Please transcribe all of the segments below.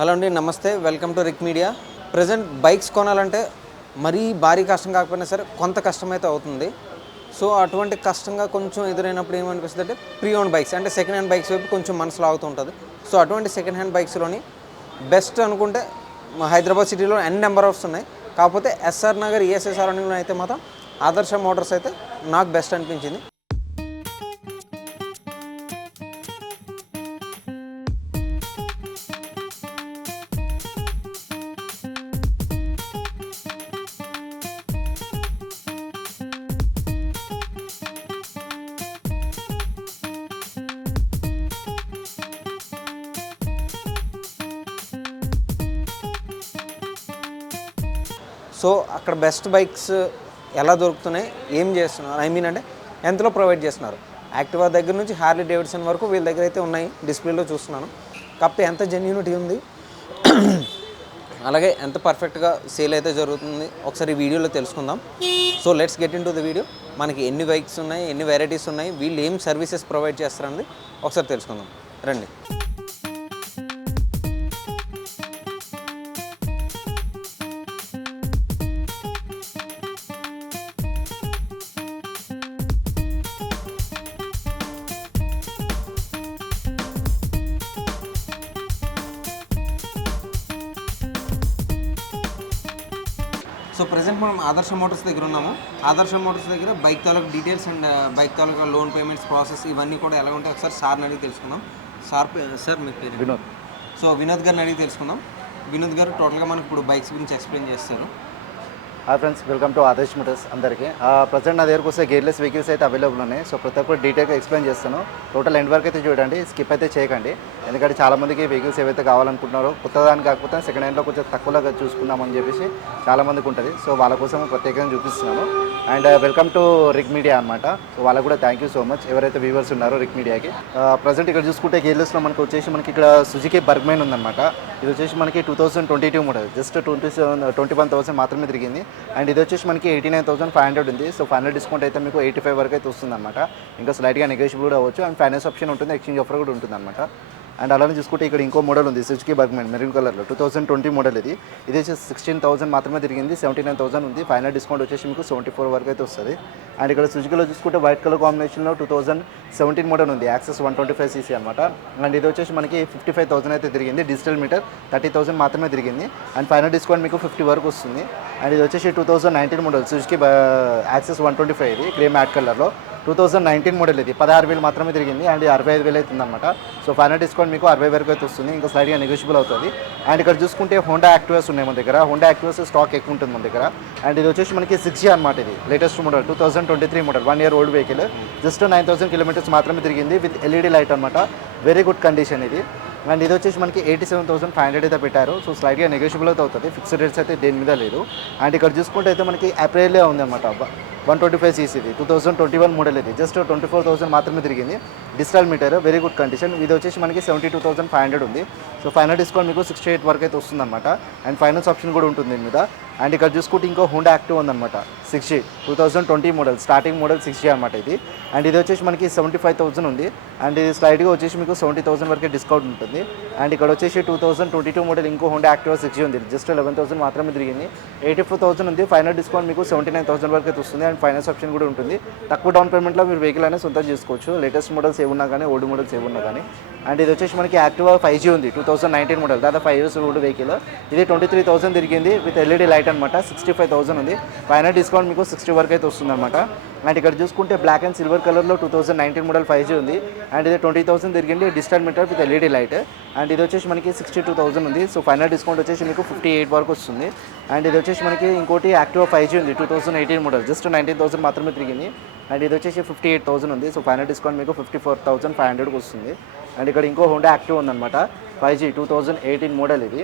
Hello అండి, నమస్తే. Welcome to Rick Media. Present bikes కొనాలంటే మరీ భారీ కష్టం కాకపోయినా సరే కొంత కష్టమైతే అవుతుంది. సో అటువంటి కష్టంగా కొంచెం ఎదురైనప్పుడు ఏమనిపిస్తుంది అంటే ప్రీ ఓన్ బైక్స్ అంటే సెకండ్ హ్యాండ్ బైక్స్ వైపు కొంచెం మనసు లాగుతుంటుంది. సో అటువంటి సెకండ్ హ్యాండ్ బైక్స్లోని బెస్ట్ అనుకుంటే హైదరాబాద్ సిటీలో ఎన్ నెంబర్ ఆఫ్స్ ఉన్నాయి. కాకపోతే ఎస్ఆర్ నగర్ ఈఎస్ఎస్ఆర్ అని అయితే మాత్రం ఆదర్శ మోటార్స్ అయితే నాకు బెస్ట్ అనిపించింది. సో అక్కడ బెస్ట్ బైక్స్ ఎలా దొరుకుతున్నాయి, ఏం చేస్తున్నారు, అంటే ఎంతలో ప్రొవైడ్ చేస్తున్నారు. యాక్టివా దగ్గర నుంచి హార్లీ డేవిడ్సన్ వరకు వీళ్ళ దగ్గర అయితే ఉన్నాయి, డిస్ప్లేలో చూస్తున్నాను. కాకపోతే ఎంత జెన్యూనిటీ ఉంది, అలాగే ఎంత పర్ఫెక్ట్గా సేల్ అయితే జరుగుతుంది ఒకసారి ఈ వీడియోలో తెలుసుకుందాం. So let's get in to the video. మనకి ఎన్ని బైక్స్ ఉన్నాయి, ఎన్ని వెరైటీస్ ఉన్నాయి, వీళ్ళు ఏం సర్వీసెస్ ప్రొవైడ్ చేస్తారన్నది ఒకసారి తెలుసుకుందాం రండి. సో ప్రజెంట్ మనం ఆదర్శ మోటార్స్ దగ్గర ఉన్నాము. ఆదర్శ మోటార్స్ దగ్గర bike taluka details and bike taluka loan payments process ఇవన్నీ కూడా ఎలా ఉంటాయి ఒకసారి సార్ని అడిగి తెలుసుకుందాం. సార్ మీ పేరు? వినోద్. సో వినోద్ గారిని అడిగి తెలుసుకుందాం. వినోద్ గారు టోటల్గా మనకు ఇప్పుడు బైక్స్ గురించి ఎక్స్ప్లెయిన్ చేస్తారు. Hi friends, welcome to Adarsh Motors అందరికీ. ప్రజెంట్ నా దగ్గరకు వస్తే గేర్లెస్ వెహికల్స్ అయితే అవైలబుల్ ఉన్నాయి. సో ప్రతి ఒక్కరు డీటెయిల్గా ఎక్స్ప్లెయిన్ చేస్తాను. టోటల్ ఎండ్ వరకు అయితే చూడండి, స్కిప్ అయితే చేయకండి. ఎందుకంటే చాలామందికి వెహికల్స్ ఏవైతే కావాలనుకుంటున్నారో కొత్తదాన్ని కాకపోతే సెకండ్ హ్యాండ్లో కొంచెం తక్కువగా చూసుకుందామని చెప్పేసి చాలామందికి ఉంటుంది. సో వాళ్ళ కోసం ప్రత్యేకంగా చూపిస్తున్నాను. And welcome to Rick Media అనమాట. సో వాళ్ళకు కూడా థ్యాంక్ యూ సో మచ్ ఎవరైతే వ్యూవర్స్ ఉన్నారో రిక్ మీడియాకి. ప్రజెంట్ ఇక్కడ చూసుకుంటే గేర్లెస్లో మనకి వచ్చేసి మనకి ఇక్కడ సుజుకి బర్గ్మైన్ ఉందన్నమాట. ఇది వచ్చేసి మనకి 2022 మోడల్, జస్ట్ 21,000 మాత్రమే తిరిగింది. అండ్ ఇది వచ్చేసి మనకి 89,500 ఉంది. సో ఫైనల్ డిస్కౌంట్ అయితే మీకు 85 వరకు అయితే వస్తుంది అనమాట. ఇంకా స్లైట్గా నెగోషియబుల్ కూడా అవ్వచ్చు. అండ్ ఫైనాన్స్ ఆప్షన్ ఉంటుంది, ఎక్స్చేంజ్ ఆఫర్ కూడా ఉంటుంది అనమాట. అండ్ అలానే చూసుకుంటే ఇక్కడ ఇంకో మోడల్ ఉంది, సుజుకి బర్గ్మైన్ మెరూన్ కలర్లో 2020 మోడల్. ఇది వచ్చేసి 16,000 మాత్రమే తిరిగింది, 79,000 ఉంది. ఫైనల్ డిస్కౌంట్ వచ్చేసి మీకు 74 వరకు అయితే వస్తుంది. అండ్ ఇక్కడ సుజుకిలో చూసుకుంటే వైట్ కలర్ కాంబినేషన్లో 2017 మోడల్ ఉంది, యాక్సెస్ 125cc అనమాట. అండ్ ఇది వచ్చేసి మనకి 55,000 అయితే తిరిగింది, డిజిటల్ మీటర్ 30,000 మాత్రమే తిరిగింది. అండ్ ఫైనల్ డిస్కౌంట్ మీకు 50 వరకు వస్తుంది. అండ్ ఇది వచ్చేసి 2019 మోడల్ సుజుకి యాక్సెస్ 125, ఇది గ్రే మ్యాట్ కలర్లో 2019 మోడల్. ఇది 16,000 మాత్రమే తిరిగింది. అండ్ 65,000 అవుతుంది అనమాట. సో ఫైనల్ డిస్కౌంట్ మీకు 60 వరకు అయితే వస్తుంది, ఇంకా స్లైడ్గా నెగోషియబుల్ అవుతుంది. అండ్ ఇక్కడ చూసుకుంటే హోండా యాక్టివాస్ ఉన్నాయి మన దగ్గర. హోండా యాక్టివాస్ స్టాక్ ఎక్కువ ఉంటుంది మన దగ్గర. అండ్ ఇది వచ్చేసి మనకి 6G అనమాట. ఇది latest model 2023 model, 1 year old vehicle. Just 9,000 kilometres మాత్రమే తిరిగింది, విత్ ఎల్ఈడి లైట్ అనమాట. వెరీ గుడ్ కండిషన్ ఇది. అండ్ ఇది వచ్చేసి మనకి 87,500 అయితే పెట్టారు. సో స్లైడ్గా నెగోషియబుల్ అయితే అవుతుంది, ఫిక్స్డ్ రేట్స్ అయితే దేని మీద లేదు. అండ్ ఇక్కడ చూసుకుంటే అయితే మనకి అప్రైలే ఉందన్నమాట, 125cc, ఇది 2021 మోడల్. ఇది జస్ట్ 24,000 మాత్రమే తిరిగింది, digital meter, very good condition. ఇది వచ్చేసి మనకి 72,500 ఉంది. సో ఫైనల్ డిస్కౌంట్ మీకు 68 వరకు అయితే వస్తుంది అనమాట. అండ్ ఫైనాన్స్ ఆప్షన్ కూడా ఉంటుంది దీని మీద. అండ్ ఇక్కడ చూసుకుంటే ఇంకో హోండా యాక్టివ్ ఉందన్నమాట, 6G 2020 model, starting model 6G అనమాట ఇది. అండ్ ఇది వచ్చేసి మనకి 75,000 ఉంది. అండ్ ఇది స్లైడ్గా వచ్చేసి మీకు 70,000 వరకే డిస్కౌంట్ ఉంటుంది. అండ్ ఇక్కడ వచ్చేసి 2022 మోడల్ ఇంకో హోండా యాక్టివా 6G ఉంది, జస్ట్ 11,000 మాత్రమే తిరిగింది, 84,000 ఉంది. ఫైనల్ డిస్కౌంట్ మీకు 79,000 వరకు అయితే వస్తుంది. అండ్ ఫైనాన్స్ ఆప్షన్ కూడా ఉంటుంది. తక్కువ డౌన్ పేమెంట్లో మీరు వెహికల్ అనేది సొంతం చేసుకోవచ్చు, లేటెస్ట్ మోడల్స్ ఏమున్నా కానీ, ఓల్డ్ మోడల్స్ ఏమున్నా కానీ. అండ్ ఇది వచ్చేసి మనకి యాక్టివా 5G ఉంది, 2019 మోడల్, దాదాపు 5 years ఓల్డ్ వెహికల్. ఇది 23,000 తిరిగింది, విత్ ఎల్ఈడి లైట్ అనమాట. 65,000 ఉంది. ఫైనల్ డిస్కౌంట్ మీకు 60 వరకు అయితే వస్తుంది అనమాట. అండ్ ఇక్కడ చూసుకుంటే బ్లాక్ అండ్ సిల్వర్ కలర్లో 2019 మోడల్ 5G ఉంది. అండ్ ఇది 20,000 తిరిగింది, digital meter with LED light. And ఇది వచ్చేసి మనకి 62,000 ఉంది. సో ఫైనల్ డిస్కౌంట్ వచ్చేసి మీకు 58 వరకు వస్తుంది. అండ్ ఇది వచ్చేసి మనకి ఇంకోటి యాక్టివా 5G ఉంది, 2018 మోడల్, జస్ట్ 19,000 మాత్రమే తిరిగింది. అండ్ ఇది వచ్చేసి 58,000 ఉంది. సో ఫైనల్ డిస్కౌంట్ మీకు 54,500కి వస్తుంది. అండ్ ఇక్కడ ఇంకో హోండా యాక్టివ్ ఉందన్నమాట, 5G 2018 మోడల్ ఇది.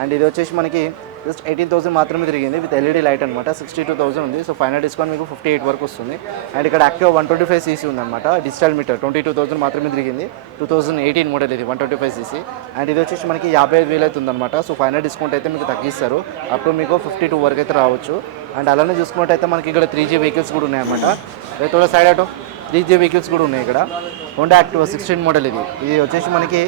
అండ్ ఇది వచ్చేసి మనకి జస్ట్ 18,000 మాత్రమే తిరిగింది, విత్ ఎల్ఈడి లైట్ అనమాట. 62,000 ఉంది. సో ఫైనల్ డిస్కౌంట్ మీకు 58 వరకు వస్తుంది. అండ్ ఇక్కడ యాక్టివ్ 125cc ఉందన్నమాట, డిజిటల్ మీటర్, 22,000 మాత్రమే తిరిగింది, 2018 మోడల్ ఇది, 125cc. అండ్ ఇది వచ్చేసి మనకి 55,000 అయితే ఉందన్నమాట. సో ఫైనల్ డిస్కౌంట్ అయితే మీకు తగ్గిస్తారు, అప్పుడు మీకు 52 వరకు అయితే రావచ్చు. అండ్ అలానే చూసుకున్నట్టయితే మనకి ఇక్కడ 3G వెహికల్స్ కూడా ఉన్నాయన్నమాట. రైతుల సైడ్ ఆటో 3G వెహికల్స్ కూడా ఉన్నాయి ఇక్కడ. హోండా యాక్టివా 16 మోడల్ ఇది. ఇది వచ్చేసి మనకి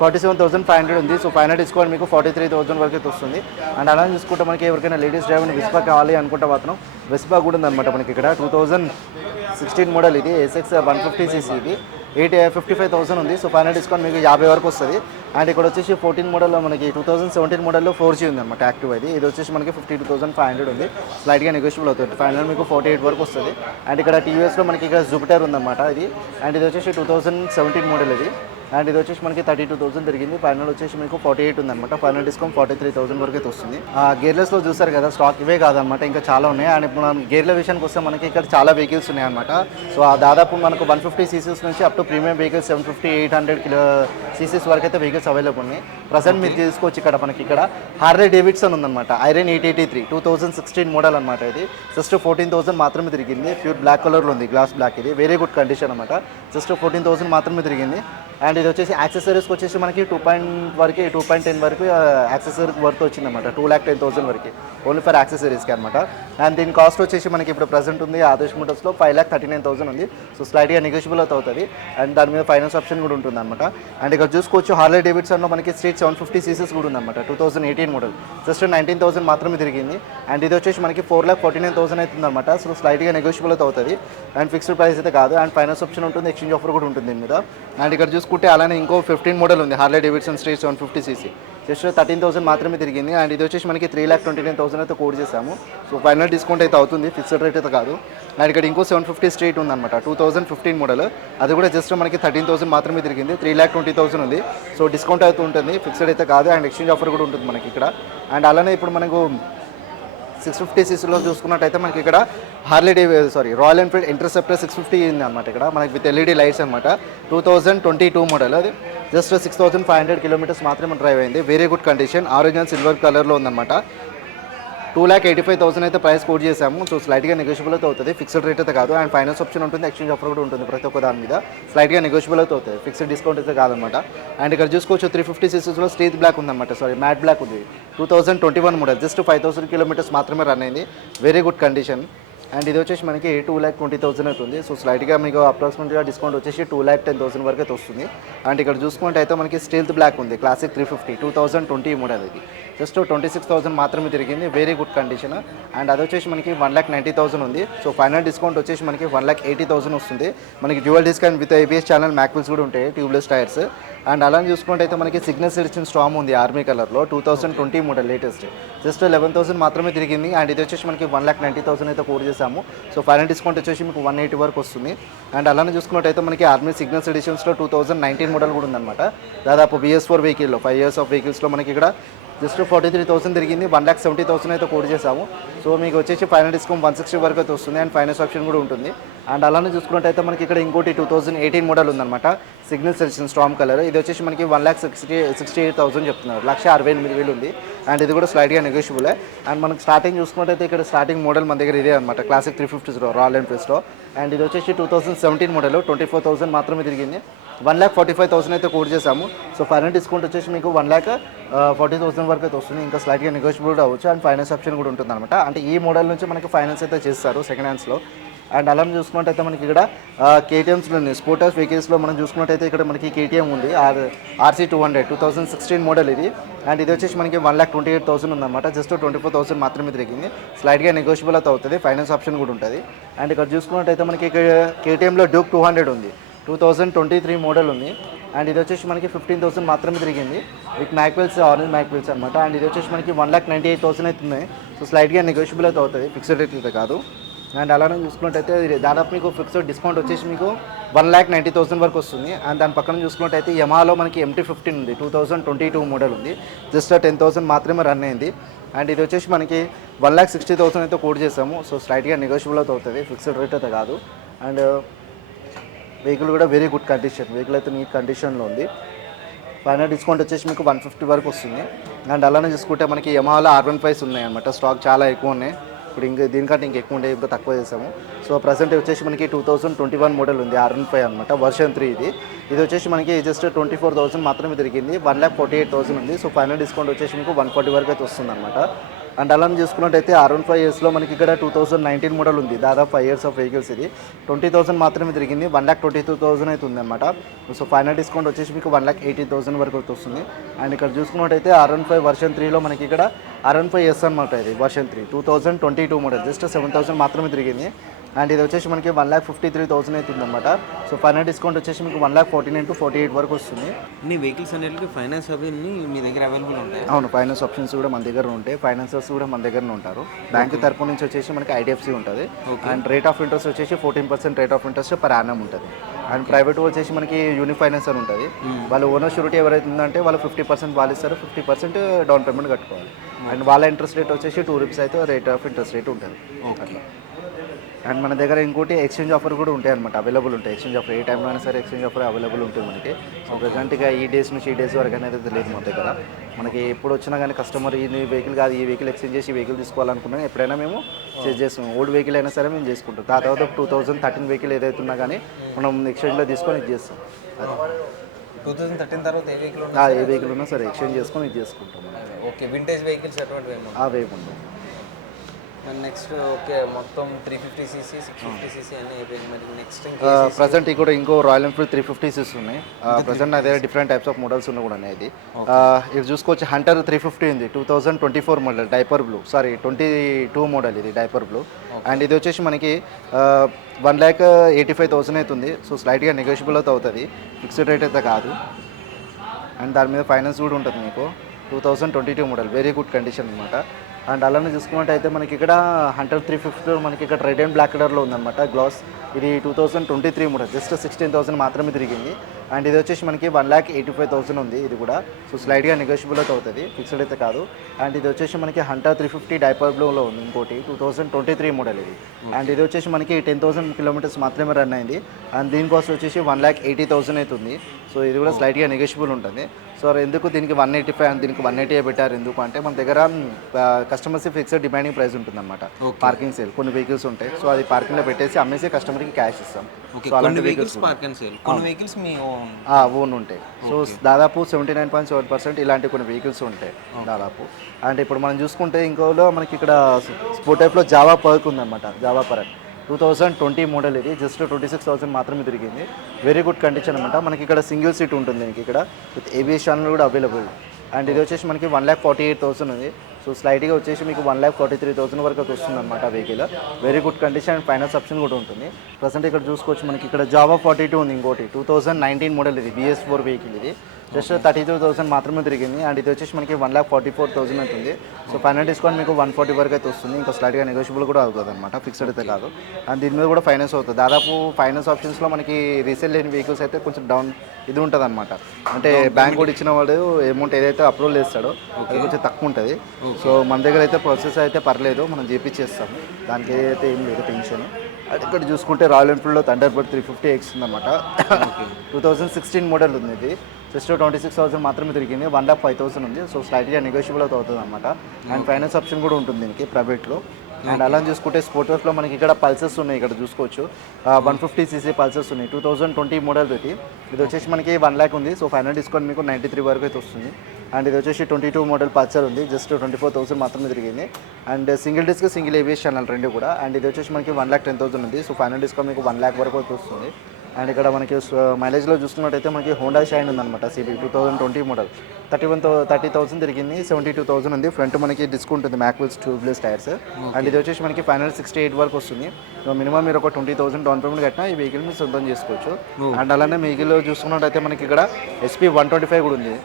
47,500 ఉంది. సో ఫైనల్ డిస్కౌంట్ మీకు 43,000 వరకు అయితే వస్తుంది. అండ్ అలా చూసుకుంటే మనకి ఎవరికైనా లేడీస్ డ్రైవర్ విస్పా కావాలి అనుకుంటే మాత్రం విస్పా కూడా ఉందన్నమాట మనకి ఇక్కడ. 2016 మోడల్ ఇది SX 150cc ఇది 55,000 ఉంది. సో ఫైనల్ డిస్కౌంట్ మీకు 50 వరకు వస్తుంది. అండ్ ఇక్కడ వచ్చేసి 14 మోడల్లో మనకి 2017 మోడల్లో 4G ఉంది అనమాట యాక్టివ్ అది. ఇది వచ్చేసి మనకి 52,500 ఉంది. స్లైట్గా నెగోషియబుల్ అవుతుంది. ఫైనల్ మీకు 48 వరకు వస్తుంది. అండ్ ఇక్కడ TVSలో మనకి ఇక్కడ జూపిటర్ ఉందన్నమాట ఇది. అండ్ ఇది వచ్చేసి 2017 మోడల్ ఇది. అండ్ ఇది వచ్చేసి మనకి 32,000 తిరిగింది. ఫైనల్ వచ్చేసి మీకు 48 ఉందన్నమాట. ఫైనల్ డిస్కౌంట్ 43,000 వరకు అయితే వస్తుంది. గేర్లెస్లో చూస్తారు కదా, స్టాక్ ఇవే కాదనమాట, ఇంకా చాలా ఉన్నాయి. అండ్ ఇప్పుడు మనం గేర్ల విషయానికి వస్తే మనకి ఇక్కడ చాలా వెహికల్స్ ఉన్నాయి అనమాట. సో దాదాపు మనకు 150cc నుంచి up to premium vehicles 750, 800 cc వరకు అయితే వెహికల్స్ అవైలబుల్ ఉన్నాయి. ప్రజెంట్ మీరు తీసుకోవచ్చు ఇక్కడ మనకి ఇక్కడ హార్లీ డేవిడ్సన్ ఉందన్నమాట. ఐరన్ 883 2016 మోడల్ అనమాట. ఇది జస్ట్ 14,000 మాత్రమే తిరిగింది. ప్యూర్ బ్లాక్ కలర్లో ఉంది, గ్లాస్ బ్లాక్. ఇది వెరీ గుడ్ కండిషన్ అనమాట. జస్ట్ 14,000 మాత్రమే తిరిగింది. అండ్ ఇది వచ్చేసి యాక్సెసరీస్కి వచ్చేసి మనకి 2.10 వరకు యాక్సెసరీ వర్త్ వచ్చిందన్నమాట. 2,10,000 వరకు ఓన్లీ ఫర్ యాక్సెసరీస్కి అనమాట. అండ్ దీని కాస్ట్ వచ్చేసి మనకి ఇప్పుడు ప్రజెంట్ ఉంది ఆదేశ్ మోటార్స్లో 5,39,000 ఉంది. సో స్లైట్గా నెగోషియబుల్ అవుతుంది. అండ్ దాని మీద ఫైనాన్స్ ఆప్షన్ కూడా ఉంటుంది అనమాట. అండ్ ఇక్కడ చూసుకోవచ్చు హార్లీ డేవిడ్సన్లో మనకి స్ట్రీట్ 750cc కూడా ఉందన్నమాట. 2018 మోడల్ జస్ట్ 19,000 మాత్రమే తిరిగింది. అండ్ ఇది వచ్చేసి మనకి 4,49,000 అవుతుందన్నమాట. సో స్లైట్గా నెగోషియబుల్ అవుతుంది. అండ్ ఫిక్స్డ్ ప్రైస్ అయితే కాదు. అండ్ ఫైనాన్స్ ఆప్షన్ ఉంటుంది, ఎక్స్చేంజ్ ఆఫర్ కూడా ఉంటుంది దీని మీద. అండ్ ఇక్కడ చూసుకుంటే అలానే ఇంకో 15 మోడల్ ఉంది Harley Davidson street 750cc. Just 13,000 మాత్రమే తిరిగింది. అండ్ ఇది వచ్చేసి మనకి 3,29,000 అయితే కోడ్ చేసాము. సో ఫైనల్ డిస్కౌంట్ అయితే అవుతుంది, ఫిక్స్డ్ రేట్ అయితే కాదు. అండ్ ఇక్కడ ఇంకో 750 స్ట్రీట్ ఉందన్నమాట. 2015 మోడల్. అది కూడా జస్ట్ మనకి 13,000 మాత్రమే తిరిగింది. 3,20,000 ఉంది. సో డిస్కౌంట్ అయితే ఉంటుంది, ఫిక్స్డ్ అయితే కాదు. అండ్ ఎక్స్చేంజ్ ఆఫర్ కూడా ఉంటుంది మనకి ఇక్కడ. అండ్ అలానే ఇప్పుడు మనకు 650cc చూసుకున్నట్టయితే మనకి ఇక్కడ రాయల్ ఎన్ఫీల్డ్ ఇంటర్సెప్టర్ 650 ఉంది అనమాట. ఇక్కడ మనకి విత్ LED లైట్స్ అనమాట. 2022 మోడల్. అది జస్ట్ 6,500 కిలోమీటర్స్ మాత్రమే డ్రైవ్ అయింది. Very good condition. Original silver కలర్లో ఉందన్నమాట. 2,85,000 అయితే ప్రైస్ కోడ్ చేసాము. సో స్లైట్గా నెగోషియబుల్ అయితే అవుతుంది, ఫిక్స్డ్ రేట్ అయితే కాదు. అండ్ ఫైనాన్స్ ఆప్షన్ ఉంటుంది, ఎక్స్చేంజ్ ఆఫర్ కూడా ఉంటుంది ప్రతి ఒక్క దాని మీద. స్లైట్గా నెగోషియబుల్ అయితే అవుతుంది, ఫిక్స్డ్ డిస్కౌంట్ అయితే కాదనమాట. అండ్ ఇక్కడ చూసుకోవచ్చు 350cc స్ట్రీట్ బ్లాక్ ఉందన్నమాట. మ్యాట్ బ్లాక్ ఉంది. 2021 మోడల్. జస్ట్ 5,000 కిలోమీటర్స్ మాత్రమే రన్ అయింది. Very good condition. అండ్ ఇది వచ్చేసి మనకి 2,20,000 అవుతుంది. సో స్లైట్గా మీకు అప్రాక్సిమేట్గా డిస్కౌంట్ వచ్చేసి 2,10,000 వరకు అయితే వస్తుంది. అండ్ ఇక్కడ చూసుకుంటే అయితే మనకి స్టీల్త్ బ్లాక్ ఉంది, క్లాసిక్ 350 2020 మోడల్. ఇది జస్ట్ 26,000 మాత్రమే తిరిగింది. Very good condition. అండ్ అది వచ్చేసి మనకి 1,90,000 ఉంది. సో ఫైనల్ డిస్కౌంట్ వచ్చేసి మనకి 1,80,000 వస్తుంది. మనకి dual discount with ABS channel mag wheels కూడా ఉంటాయి, ట్యూబ్లెస్ టైర్స్. అండ్ అలానే చూసుకుంటే అయితే మనకి సిగ్నల్స్ ఎడిషన్ స్టామ్ ఉంది ఆర్మీ కలర్లో. 2020 మోడల్ లేటెస్ట్. జస్ట్ 11,000 మాత్రమే తిరిగింది. అండ్ ఇది వచ్చేసి మనకి 1,90,000 అయితే కోడ్ చేసాము. సో ఫైనల్ డిస్కౌంట్ వచ్చేసి మీకు 180 వరకు వస్తుంది. అండ్ అలానే చూసుకున్నట్టయితే మనకి ఆర్మీ సిగ్నల్స్ ఎడిషన్స్లో 2019 మోడల్ కూడా ఉందన్నమాట. దాదాపు BS4 వెహికల్లో 5 years ఆఫ్ వెహికల్స్లో మనకి ఇక్కడ జస్ట్ 43,000 తిరిగింది. 1,70,000 అయితే కోడ్ చేసాము. సో మీకు వచ్చేసి ఫైనల్ డిస్కౌంట్ 160 వరకు అయితే వస్తుంది. అండ్ ఫైనాన్స్ ఆప్షన్ కూడా ఉంటుంది. అండ్ అలానే చూసుకున్నట్టయితే మనకి ఇక్కడ ఇంకోటి 2018 మోడల్ ఉందన్నమాట. Signal selection storm colour. ఇది వచ్చేసి మనకి 1,68,000 చెప్తున్నారు, 1,68,000 ఉంది. అండ్ ఇది కూడా స్లైట్గా నెగోషియబుల్. అండ్ మనకి స్టార్టింగ్ చూసుకున్నట్టయితే ఇక్కడ స్టార్టింగ్ మోడల్ మన దగ్గర ఇదే అనమాట, క్లాసిక్ 350 రాయల్ ఎన్ఫీల్డ్స్లో. అండ్ ఇది వచ్చేసి 2017 మోడల్. 24,000 మాత్రమే తిరిగింది. 1,45,000 అయితే కోడ్ చేసాము. సో ఫైనల్ డిస్కౌంట్ వచ్చేసి మీకు 1,40,000 వరకు అయితే వస్తుంది. ఇంకా స్లైట్గా నెగోషియబుల్ అవ్వచ్చు. అండ్ ఫైనాన్స్ ఆప్షన్ కూడా ఉంటుంది అనమాట. అంటే ఈ మోడల్ నుంచి మనకి ఫైనాన్స్ అయితే చేస్తారు సెకండ్ హ్యాండ్స్లో. అండ్ అలా చూసుకున్నట్టయితే మనకి ఇక్కడ KTMస్లో స్పోర్టర్స్ వెహికల్స్లో మనం చూసుకున్నట్టయితే ఇక్కడ మనకి KTM ఉంది RC200 2016 మోడల్ ఇది. అండ్ ఇది వచ్చేసి మనకి 1,28,000 ఉందన్నమాట. జస్ట్ 24,000 మాత్రమే తిరిగింది. స్లైట్గా నెగోషియబుల్ అయితే అవుతుంది, ఫైనాన్స్ ఆప్షన్ కూడా ఉంటుంది. అండ్ ఇక్కడ చూసుకున్నట్టయితే మనకి KTMలో డ్యూక్ 200 ఉంది, 2023 మోడల్ ఉంది. అండ్ ఇది వచ్చేసి మనకి 15,000 మాత్రమే తిరిగింది విత్ మ్యాక్వెల్స్, ఆరెంజ్ మ్యాక్వెల్స్ అనమాట. అండ్ ఇది వచ్చేసి మనకి 1,98,000 అయితే ఉన్నాయి. సో స్లైట్గా నెగోషియబుల్ అయితే అవుతుంది, ఫిక్స్డ్ రేట్ అయితే కాదు. అండ్ అలానే చూసుకున్నట్టయితే దాదాపు మీకు ఫిక్స్డ్ డిస్కౌంట్ వచ్చేసి మీకు 1,90,000 వరకు వస్తుంది. అండ్ దాని పక్కన చూసుకున్నట్టయితే యమాలో మనకి MT-15 ఉంది, 2022 మోడల్ ఉంది. జస్ట్ 10,000 మాత్రమే రన్ అయింది. అండ్ ఇది వచ్చేసి మనకి 1,60,000 అయితే కోడ్ చేసాము. సో స్లైట్గా నెగోషియబుల్ అయితే అవుతుంది, ఫిక్స్డ్ రేట్ అయితే కాదు. అండ్ వెహికల్ కూడా వెరీ గుడ్ కండిషన్, వెహికల్ అయితే నీట్ కండిషన్లో ఉంది. ఫైనల్ డిస్కౌంట్ వచ్చేసి మీకు 150 వరకు వస్తుంది. అండ్ అలానే చూసుకుంటే మనకి యమహాలో R15 ఉన్నాయి అనమాట, స్టాక్ చాలా ఎక్కువ ఉన్నాయి. ఇప్పుడు దీనికంటే ఎక్కువ ఉండే, ఇప్పుడు తక్కువ చేసాము. సో ప్రజెంట్ వచ్చేసి మనకి 2021 మోడల్ ఉంది R15 అనమాట, వర్షన్ 3 ఇది. ఇది వచ్చేసి మనకి జస్ట్ 24,000 మాత్రమే తిరిగింది. 1,48,000 ఉంది. సో ఫైనల్ డిస్కౌంట్ వచ్చేసి మీకు 140 వరకు అయితే వస్తుంది అనమాట. అండ్ అలా చూసుకున్నట్టయితే R15 మనకి ఇక్కడ 2019 మోడల్ ఉంది, దాదాపు 5 ఇయర్స్ ఆఫ్ వెహికల్స్. ఇది 20,000 మాత్రమే తిరిగింది, 1,22,000 అయితే ఉంది అనమాట. సో ఫైనల్ డిస్కౌంట్ వచ్చేసి మీకు 1,80,000 వరకు వస్తుంది. అండ్ ఇక్కడ చూసుకున్నట్టయితే R15 వర్షన్ 3లో మనకి ఇక్కడ R15S అనమాట. ఇది వర్షన్ 3 2022 మోడల్, జస్ట్ 7,000 మాత్రమే తిరిగింది. అండ్ ఇది వచ్చేసి మనకి 1,53,000 అవుతుంది అనమాట. సో ఫైనల్ డిస్కౌంట్ వచ్చేసి మీకు 1,49,000 to 48 వరకు వస్తుంది. ఈ వెహికల్స్ అన్నిటికీ ఫైనాన్స్ అవి మీ దగ్గర అవైలబుల్ ఉంటాయి? అవును, ఫైనాన్స్ ఆప్షన్స్ కూడా మన దగ్గర ఉంటాయి, ఫైనాన్సర్స్ కూడా మన దగ్గర ఉంటారు. బ్యాంక్ తరపు నుంచి వచ్చేసి మనకి IDFC ఉంటుంది. అండ్ రేట్ ఆఫ్ ఇంట్రెస్ట్ వచ్చేసి 14% rate of interest per annum ఉంటుంది. అండ్ ప్రైవేట్ వచ్చేసి మనకి యూని ఫైనాన్స్ అని ఉంటుంది. వాళ్ళు ఓనర్ షూరిటీ ఎవరైతే ఉందంటే వాళ్ళు 50% వాళ్ళు ఇస్తారు, 50% డౌన్ పేమెంట్ కట్టుకోవాలి. అండ్ వాళ్ళ ఇంట్రెస్ట్ రేట్ వచ్చేసి 2 రూపీస్ అయితే రేట్ ఆఫ్ ఇంట్రెస్ట్ రేట్ ఉంటుంది. అట్లా. అండ్ మన దగ్గర ఇంకోటి ఎక్స్చేంజ్ ఆఫర్ కూడా ఉంటాయి అనమాట, అవైలబుల్ ఉంటాయి. ఎక్స్చేంజ్ ఆఫర్ ఏ టైంలో అయినా సరే ఎక్స్చేంజ్ ఆఫర్ అవైలబుల్ ఉంటుంది మనకి. సో ప్రజెంట్గా ఈ డేస్ నుంచి ఈ డేస్ వరకు అనేది లేదు మన దగ్గర. మనకి ఎప్పుడు వచ్చినా కానీ కస్టమర్ ఈ వెహికల్ కాదు, ఈ వెహికల్ ఎక్స్చేంజ్ చేసి ఈ వెహికల్ తీసుకోవాలనుకున్నా ఎప్పుడైనా మేము చేస్తాం. ఓల్డ్ వెహికల్ అయినా సరే మేము చేసుకుంటాం. ఆ తర్వాత 2013 వెహికల్ ఏదైతే ఉన్నా కానీ మనం ఎక్స్చేంజ్లో తీసుకొని ఇది చేస్తాం. 2013 తర్వాత ఏ వెహికల్ ఏ వెహికల్ ఉన్నా సరే ఎక్స్చేంజ్ చేసుకొని ఇది చేసుకుంటాం. ఓకే, వింటేజ్ వెహికల్స్ ఎటువంటివి? వేయకుండా నెక్స్ట్ ఓకే, మొత్తం 350cc 650cc అని అయిపోయింది. మరి నెక్స్ట్ ప్రజెంట్ ఇక్కడ ఇంకో రాయల్ ఎన్ఫీల్డ్ 350cc ఉన్నాయి. ప్రజెంట్ అదే డిఫరెంట్ టైప్స్ ఆఫ్ మోడల్స్ ఉన్నాయి కూడా అనేది. ఇది చూసుకోవచ్చు, హంటర్ 350 ఉంది, 2024 model, diaper blue, sorry 22 model, ఇది డైపర్ బ్లూ. అండ్ ఇది వచ్చేసి మనకి 1,85,000 అవుతుంది. సో స్లైట్గా నెగోషియబుల్ అయితే అవుతుంది, ఫిక్స్డ్ రేట్ అయితే కాదు. అండ్ దాని మీద ఫైనాన్స్ కూడా ఉంటుంది మీకు. 2022 మోడల్, వెరీ గుడ్ కండిషన్ అనమాట. అండ్ అలానే చూసుకున్నట్టయితే మనకి ఇక్కడ హంటర్ 350 మనకి ఇక్కడ రెడ్ అండ్ బ్లాక్ కలర్లో ఉందన్నమాట గ్లాస్. ఇది 2023 మోడల్, జస్ట్ 16,000 మాత్రమే తిరిగింది. అండ్ ఇది వచ్చేసి మనకి 1,85,000 ఉంది ఇది కూడా. సో స్లైడ్గా నెగోషియబుల్ అయితే అవుతుంది, ఫిక్స్డ్ అయితే కాదు. అండ్ ఇది వచ్చేసి మనకి హంటర్ 350 డైపర్ బ్లూలో ఉంది ఇంకోటి, 2023 మోడల్ ఇది. అండ్ ఇది వచ్చేసి మనకి 10,000 కిలోమీటర్స్ మాత్రమే రన్ అయింది. అండ్ దీని కాస్ట్ వచ్చేసి 1,80,000 అవుతుంది. సో ఇది కూడా స్లైట్గా నెగోషియబుల్ ఉంటుంది. సో ఎందుకు దీనికి 185 అండ్ దీనికి 180 పెట్టారు ఎందుకు అంటే మన దగ్గర కస్టమర్స్ ఫిక్స్డ్ డిమాండింగ్ ప్రైస్ ఉంటుంది అనమాట. పార్కింగ్ సేల్ కొన్ని వెహికల్స్ ఉంటాయి, సో అది పార్కింగ్లో పెట్టేసి అమ్మేసి కస్టమర్కి క్యాష్ ఇస్తాం. సో అలాంటి వెహికల్స్ ఓన్ ఉంటాయి. సో దాదాపు 79.7% ఇలాంటి కొన్ని వెహికల్స్ ఉంటాయి దాదాపు. అండ్ ఇప్పుడు మనం చూసుకుంటే ఇంకోలో మనకి ఇక్కడ స్పోర్ట్ టైప్లో జావా పర్క్ ఉందన్నమాట, జావా పర్క్ 2020 మోడల్. ఇది జస్ట్ 26,000 మాత్రమే తిరిగింది, వెరీ గుడ్ కండిషన్ అనమాట. మనకి ఇక్కడ సింగిల్ సీట్ ఉంటుంది దీనికి ఇక్కడ, విత్ ABS ఛానల్ కూడా అవైలబుల్. అండ్ ఇది వచ్చేసి మనకి 1,48,000 ఉంది. సో స్లైట్గా వచ్చేసి మీకు 1,43,000 వరకు వస్తుంది అనమాట vehicle, very good condition. And finance option కూడా ఉంటుంది. ప్రజెంట్ ఇక్కడ చూసుకోవచ్చు మనకి ఇక్కడ జావా 42 ఉంది ఇంకోటి, 2019 మోడల్, ఇది BS4 వెహికల్. ఇది జస్ట్ 32,000 మాత్రమే తిరిగింది. అండ్ ఇది వచ్చేసి మనకి 1,44,000 అవుతుంది. సో ఫైనల్ డిస్కౌంట్ మీకు 140 వరకు అయితే వస్తుంది, ఇంకా స్లైట్గా నెగోషియబుల్ కూడా అవుతుంది అనమాట, ఫిక్స్డ్ అయితే కాదు. అండ్ దీని మీద కూడా ఫైనాన్స్ అవుతుంది. దాదాపు ఫైనాన్స్ ఆప్షన్స్లో మనకి రీసేల్ లేని వెహికల్స్ అయితే కొంచెం డౌన్ ఇది ఉంటుంది అనమాట. అంటే బ్యాంక్ కూడా ఇచ్చిన వాడు అమౌంట్ ఏదైతే అప్రూవల్ చేస్తాడో అది కొంచెం తక్కువ ఉంటుంది. సో మన దగ్గర అయితే ప్రాసెస్ అయితే పర్లేదు, మనం చేపించేస్తాం, దానికి ఏదైతే ఏం లేదు టెన్షన్. అది ఇక్కడ చూసుకుంటే రాయల్ ఎన్ఫీల్డ్లో థండర్బర్డ్ 350X ఉందన్నమాట, 2016 మోడల్ ఉంది. ఇది జస్ట్ 26,000 మాత్రమే తిరిగింది, 1,05,000 ఉంది. సో స్లైట్గా నెగోషియబుల్ అవుతుంది అనమాట. అండ్ ఫైనాన్స్ ఆప్షన్ కూడా ఉంటుంది దీనికి ప్రైవేట్లో. అండ్ అలా చూసుకుంటే స్పోర్ట్ వైఫ్లో మనకి ఇక్కడ పల్సర్స్ ఉన్నాయి, ఇక్కడ చూసుకోవచ్చు 150cc పల్సర్స్ ఉన్నాయి, 2020 మోడల్ ఇది. ఇది వచ్చేసి మనకి 1 lakh ఉంది. సో ఫైనల్ డిస్కౌంట్ మీకు 93 వరకు అయితే వస్తుంది. అండ్ ఇది వచ్చేసి 22 మోడల్ పల్సర్ ఉంది, జస్ట్ 24,000 మాత్రమే తిరిగింది. And single disc single ABS channel రెండు కూడా. అండ్ ఇది వచ్చేసి మనకి 1,10,000 ఉంది. సో ఫైనల్ డిస్కౌంట్ మీకు 1 lakh వరకు అయితే వస్తుంది. అండ్ ఇక్కడ మనకి మైలేజ్లో చూసుకున్నట్టయితే మనకి హోండా షైన్ ఉందన్నమాట, CB 2020 మోడల్, 30,000 తిరిగింది, 72,000 ఉంది. ఫ్రంట్ మనకి డిస్క్ ఉంటుంది, మ్యాక్విల్స్ ట్యూబ్లెస్ టైర్స్. అండ్ ఇది వచ్చేసి మనకి ఫైనల్ 68 వరకు వస్తుంది. మినిమం మీరు ఒక 20,000 డౌన్ పేమెంట్ కట్టినా ఈ వెహికల్ మీరు సొంతం చేసుకోవచ్చు. అండ్ అలానే వెహికల్ చూసుకున్నట్టయితే మనకి ఇక్కడ SP 125 కూడా ఉంది,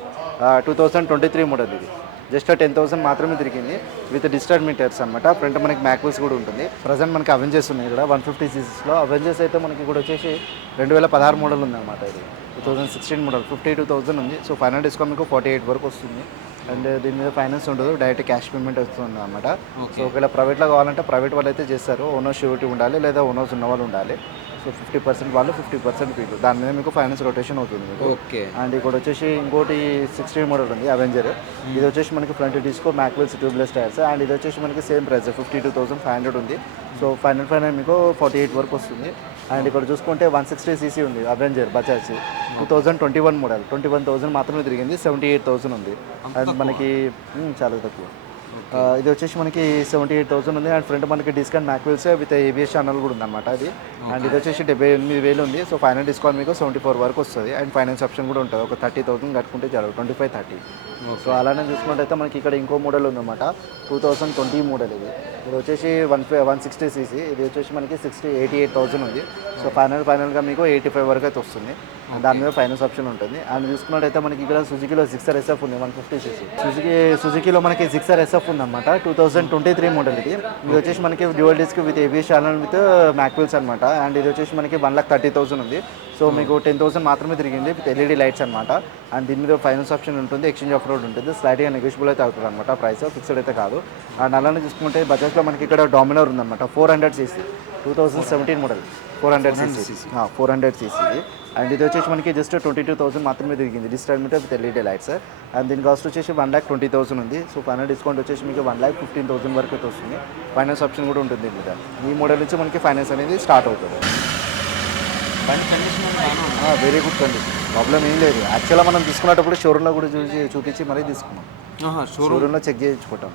2023 మోడల్. ఇది జస్ట్ 10,000 మాత్రమే తిరిగింది, విత్ డిజిటల్ మీటర్స్ అనమాట. ఫ్రంట్ మనకి మ్యాక్విల్స్ కూడా ఉంటుంది. ప్రజెంట్ మనకి అవెంజర్స్ ఉన్నాయి ఇక్కడ 150cc. అవెంజర్స్ అయితే మనకి కూడా వచ్చేసి 2016 మోడల్ ఉంది అనమాట. ఇది 2016 మోడల్, 52,000 ఉంది. సో ఫైనల్ డిస్కౌంట్ మీకు 48 వరకు వస్తుంది. అండ్ దీని మీద ఫైనాన్స్ ఉండదు, డైరెక్ట్ క్యాష్ పేమెంట్ వస్తుంది అనమాట. సో ఒకవేళ ప్రైవేట్లో కావాలంటే ప్రైవేట్ వాళ్ళు అయితే చేస్తారు, ఓనర్ షూరిటీ ఉండాలి లేదా ఓనర్స్ ఉన్న వాళ్ళు ఉండాలి. సో 50% వాళ్ళు 50% వీళ్ళు, దాని మీద మీకు ఫైనాన్స్ రొటేషన్ అవుతుంది మీకు. ఓకే. అండ్ ఇక్కడ వచ్చేసి ఇంకోటి 16 మోడల్ ఉంది అవెంజర్. ఇది వచ్చేసి మనకి front disc mag wheels tubeless tyres. And ఇది వచ్చేసి మనకి సేమ్ ప్రైస్ 52,500 ఉంది. సో ఫైనల్ మీకు 48 వరకు వస్తుంది. అండ్ ఇక్కడ చూసుకుంటే 160cc ఉంది అవెంజర్ బజాజ్, 2021 మోడల్, 21,000 మాత్రమే తిరిగింది, 78,000 ఉంది. అండ్ మనకి చాలా తక్కువ. ఇది వచ్చేసి మనకి 78,000 ఉంది. అండ్ ఫ్రంట్ మనకి డిస్కౌంట్ మ్యాక్విల్స్ విత్ ఏబిఎస్ ఛానల్ కూడా ఉందన్నమాట అది. అండ్ ఇది వచ్చేసి 78,000 ఉంది. సో ఫైనల్ డిస్కౌంట్ మీకు 74 వరకు వస్తుంది. అండ్ ఫైనాన్స్ ఆప్షన్ కూడా ఉంటుంది. ఒక 30,000 కట్టుకుంటే చాలు, 25-30. సో అలానే చూసుకున్నట్టయితే మనకి ఇక్కడ ఇంకో మోడల్ ఉందన్నమాట, 2020 మోడల్ ఇది. ఇది వచ్చేసి 160 cc. ఇది వచ్చేసి మనకి 88,000 ఉంది. సో ఫైనల్గా మీకు 85 వరకు అయితే వస్తుంది. దాని మీద ఫైనాన్స్ ఆప్షన్ ఉంటుంది. అండ్ చూసుకున్నట్టయితే మనకి ఇక్కడ సుజుకీలో 6R SF ఉంది, 150 cc. సుజుకీలో మనకి 6R SF ఉందన్నమాట, 2023 మోడల్ ఇది. ఇది వచ్చేసి మనకి dual disc with ABS channel with mag wheels అనమాట. అండ్ ఇది వచ్చేసి మనకి 1,30,000 ఉంది. సో మీకు 10,000 మాత్రమే తిరిగింది విత్ LED లైట్స్ అనమాట. అండ్ దీని మీద ఫైనాన్స్ ఆప్షన్ ఉంటుంది, ఎక్స్చేంజ్ ఆఫ్ రోడ్ ఉంటుంది. స్లైట్గా నెగోషియబుల్ అయితే అవుతుంది అనమాట, ప్రైస్ ఫిక్స్డ్ అయితే కాదు. అండ్ అలానే చూసుకుంటే బజాజ్లో మనకి ఇక్కడ డామినర్ ఉందన్నమాట, 400 cc, 2017 మోడల్, 400 cc. అండ్ ఇది వచ్చేసి మనకి జస్ట్ 22,000 మాత్రమే తిరిగింది, discount with LED lights. And దీని కాస్ట్ వచ్చేసి 1,20,000 ఉంది. సో ఫైనల్ డిస్కౌంట్ వచ్చేసి మీకు 1,15,000 వరకు అయితే వస్తుంది. ఫైనాన్స్ ఆప్షన్ కూడా ఉంటుంది దీని మీద. ఈ మోడల్ నుంచి మనకి ఫైనాన్స్ అనేది స్టార్ట్ అవుతుంది. వెరీ గుడ్ కండిషన్, ప్రాబ్లం ఏం లేదు. యాక్చువల్గా మనం తీసుకునేటప్పుడు షోరూంలో కూడా చూపించి మరీ తీసుకున్నాం. షోరూంలో చెక్ చేయించుకుంటాం,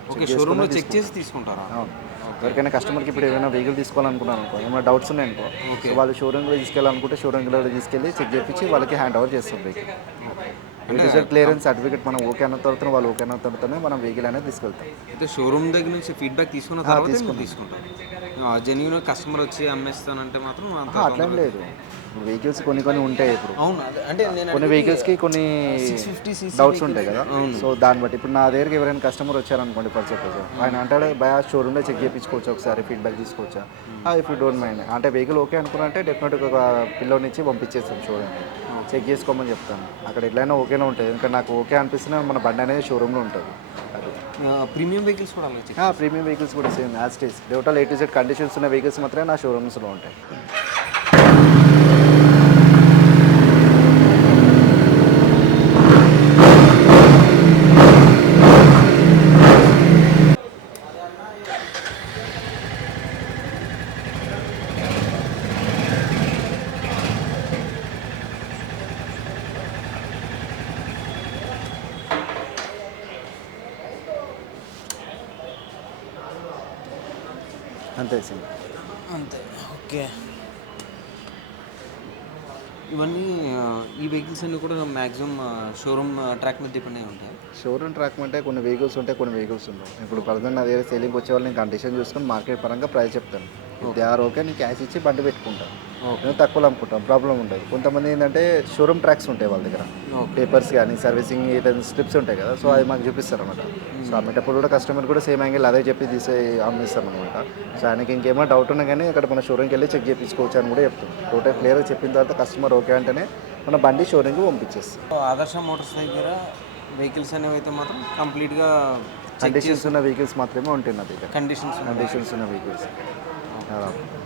చెక్ చేసి తీసుకుంటారా? ఎవరికైనా కస్టమర్కి ఇప్పుడు ఏమైనా వెహికల్ తీసుకోవాలనుకున్నాను అనుకో, ఏమైనా డౌట్స్ ఉన్నాయనుకో, సో వాళ్ళు షోరూంలో తీసుకెళ్ళాలనుకుంటే షోరూంలో తీసుకెళ్ళి చెక్ చేయించి వాళ్ళకి హ్యాండ్ ఓవర్ చేస్తాం వెహికల్. రిజల్ట్ క్లియరెన్స్ సర్టిఫికేట్ మనం ఓకే అన్న తర్వాత వాళ్ళు ఓకే అన్న తర్వాతనే మనం వెహికల్ అనేది తీసుకెళ్తాం. అయితే షోరూమ్ దగ్గర నుంచి ఫీడ్బ్యాక్ తీసుకున్న తర్వాత తీసుకుంటాం. జెన్యూన్ కస్టమర్ వచ్చి అమ్మేస్తానంటే మాత్రం అట్లేం లేదు. వెహికల్స్ కొన్ని ఉంటాయి. ఇప్పుడు అవును, అంటే కొన్ని వెహికల్స్కి కొన్ని డౌట్స్ ఉంటాయి కదా. సో దాన్ని బట్టి ఇప్పుడు నా దగ్గరికి ఎవరైనా కస్టమర్ వచ్చారనుకోండి, ఫర్ సపోజ్ ఆయన అంటాడు బయా షోరూమ్లో చెక్ చేయించుకోవచ్చు, ఒకసారి ఫీడ్బ్యాక్ తీసుకోవచ్చా, ఇఫ్ యూ డోంట్ మైండ్ అంటే వెహికల్ ఓకే అనుకున్నంటే డెఫినెట్గా ఒక పిల్లోని ఇచ్చి పంపించేస్తాం షోరూమ్కి, చెక్ చేసుకోమని చెప్తాను. అక్కడ ఎట్లయినా ఓకేనే ఉంటుంది, ఇంకా నాకు ఓకే అనిపిస్తున్నా మన బండి అనేది షోరూమ్లో ఉంటుంది. ప్రీమియం వెహికల్స్ కూడా ప్రీమియం వెహికల్స్ కూడా same as it is. Total A to Z conditions ఉన్న వెహికల్స్ మాత్రమే నా షోరూమ్స్లో ఉంటాయి. అంతే సింగ్ అంతే. ఓకే, ఇవన్నీ ఈ వెహికల్స్ అన్నీ కూడా మ్యాక్సిమం షోరూమ్ ట్రాక్ మీద డిపెండ్ అయి ఉంటాయి. షోరూమ్ ట్రాక్ అంటే కొన్ని వెహికల్స్ ఉంటాయి, కొన్ని వెహికల్స్ ఉండవు. ఇప్పుడు ప్రజెంట్ నా దగ్గర సేలింగ్ వచ్చే వాళ్ళు నేను కండిషన్ చూసుకొని మార్కెట్ పరంగా ప్రైస్ చెప్తాను. దే ఆర్ ఓకే, నేను క్యాష్ ఇచ్చి బండి పెట్టుకుంటాను, నేను తక్కువలో అమ్ముకుంటాను, ప్రాబ్లం ఉండదు. కొంతమంది ఏంటంటే షోరూమ్ ట్రాక్స్ ఉంటాయి వాళ్ళ దగ్గర, పేపర్స్ కానీ సర్వీసింగ్ స్లిప్స్ ఉంటాయి కదా, సో అది మాకు చూపిస్తారు అనమాట. సో అమ్మేటప్పుడు కూడా కస్టమర్ కూడా సేమ్ యాంగిల్ అదే చెప్పి అమ్మిస్తాం అనమాట. సో ఆయనకి ఇంకేమైనా డౌట్ ఉన్నా కానీ అక్కడ మన షోరూమ్కి వెళ్ళి చెక్ చేయించుకోవచ్చు అని కూడా చెప్తాం. టోటల్ క్లియర్గా చెప్పిన తర్వాత కస్టమర్ ఓకే అంటేనే మన బండి షోరూమ్కి పంపించేస్తాం. ఆదర్శ మోటార్స్ దగ్గర వెహికల్స్ అనేవి అయితే మాత్రం కంప్లీట్గా కండిషన్స్ ఉన్న వెహికల్స్ మాత్రమే ఉంటాయి నా దగ్గర. కండిషన్స్ ఉన్న vehicles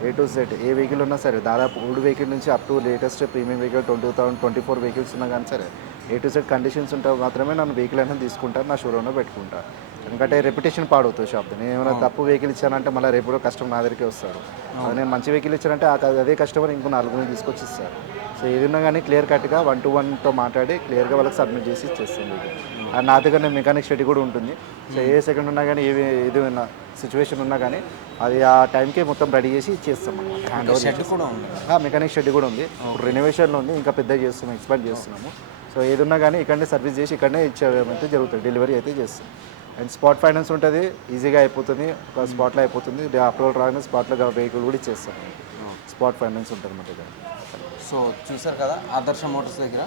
A to Z A vehicle ఉన్నా సరే, దాదాపు ఓల్డ్ వెహికల్ నుంచి up to latest premium vehicle 2024 vehicles ఉన్నా కానీ సరే, A to Z కండిషన్స్ ఉంటే మాత్రమే నన్ను వెహికల్ అనేది తీసుకుంటాను, నా షోరూమ్లో పెట్టుకుంటాను. ఎందుకంటే రెప్యుటేషన్ పాడవుతుంది షాప్ది. నేను ఏమైనా తప్పు వెహికల్ ఇచ్చానంటే మళ్ళీ రేపు కూడా కస్టమర్ నా దగ్గరికి వస్తాడు. అది నేను మంచి వెహికల్ ఇచ్చానంటే అదే కస్టమర్ ఇంకో 4 తీసుకొచ్చి ఇస్తారు. సో ఏది ఉన్నా కానీ క్లియర్ కట్గా 1-to-1తో మాట్లాడి క్లియర్గా వాళ్ళకి సబ్మిట్ చేసి ఇచ్చేస్తాను. అండ్ నా దగ్గర నేను మెకానిక్ స్టడీ కూడా ఉంటుంది. సో ఏ సెకండ్ ఉన్నా కానీ ఏదైనా సిచ్యువేషన్ ఉన్నా కానీ అది ఆ టైంకి మొత్తం రెడీ చేసి ఇచ్చేస్తాం అనమాట. హ్యాండ్ ఓవర్ మెకానిక్ షెడ్ కూడా ఉంది. ఇప్పుడు రెనోవేషన్లో ఉంది, ఇంకా పెద్దగా చేస్తున్నాం, ఎక్స్పాండ్ చేస్తున్నాము. సో ఏది ఉన్నా కానీ ఇక్కడనే సర్వీస్ చేసి ఇక్కడనే ఇచ్చేయడం జరుగుతుంది, డెలివరీ అయితే చేస్తాం. అండ్ స్పాట్ ఫైనాన్స్ ఉంటుంది, ఈజీగా అయిపోతుంది, ఒక స్పాట్లో అయిపోతుంది. అప్రూవల్ రాగానే స్పాట్లో వెహికల్ కూడా ఇచ్చేస్తాం. స్పాట్ ఫైనాన్స్ ఉంటుంది మన దగ్గర. సో చూసారు కదా, ఆదర్శ మోటార్స్ దగ్గర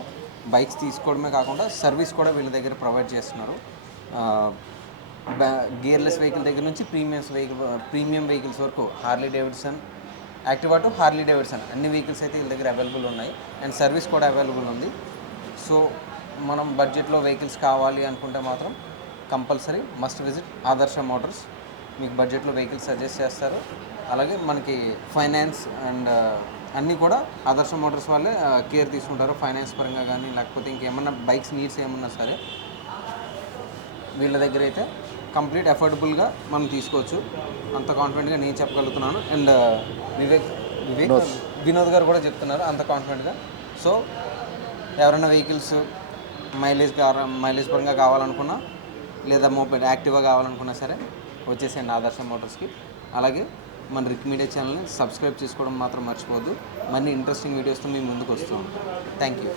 బైక్స్ తీసుకోవడమే కాకుండా సర్వీస్ కూడా వీళ్ళ దగ్గర ప్రొవైడ్ చేస్తున్నారు. గేర్లెస్ వెహికల్ దగ్గర నుంచి ప్రీమియం వెహికల్స్ వరకు Harley Davidson, Activa to Harley Davidson అన్ని వెహికల్స్ అయితే వీళ్ళ దగ్గర అవైలబుల్ ఉన్నాయి. అండ్ సర్వీస్ కూడా అవైలబుల్ ఉంది. సో మనం బడ్జెట్లో వెహికల్స్ కావాలి అనుకుంటే మాత్రం కంపల్సరీ మస్ట్ విజిట్ ఆదర్శ మోటార్స్. మీకు బడ్జెట్లో వెహికల్స్ సజెస్ట్ చేస్తారు. అలాగే మనకి ఫైనాన్స్ అండ్ అన్నీ కూడా ఆదర్శ మోటార్స్ వాళ్ళే కేర్ తీసుకుంటారు. ఫైనాన్స్ పరంగా కానీ లేకపోతే ఇంకేమన్నా బైక్స్ నీడ్స్ ఏమన్నా సరే వీళ్ళ దగ్గర అయితే కంప్లీట్ అఫోర్డబుల్గా మనం తీసుకోవచ్చు. అంత కాన్ఫిడెంట్గా నేను చెప్పగలుగుతున్నాను. అండ్ వినోద్ గారు కూడా చెప్తున్నారు అంత కాన్ఫిడెంట్గా. సో ఎవరైనా వెహికల్స్ మైలేజ్ పరంగా కావాలనుకున్నా లేదా మోపెడ్ యాక్టివా కావాలనుకున్నా సరే వచ్చేసేయండి ఆదర్శ మోటార్స్కి. అలాగే మన రిక్ మీడియా ఛానల్ని సబ్స్క్రైబ్ చేసుకోవడం మాత్రం మర్చిపోవద్దు. మరిన్ని ఇంట్రెస్టింగ్ వీడియోస్తో మీ ముందుకు వస్తూ ఉంటాం. Thank you.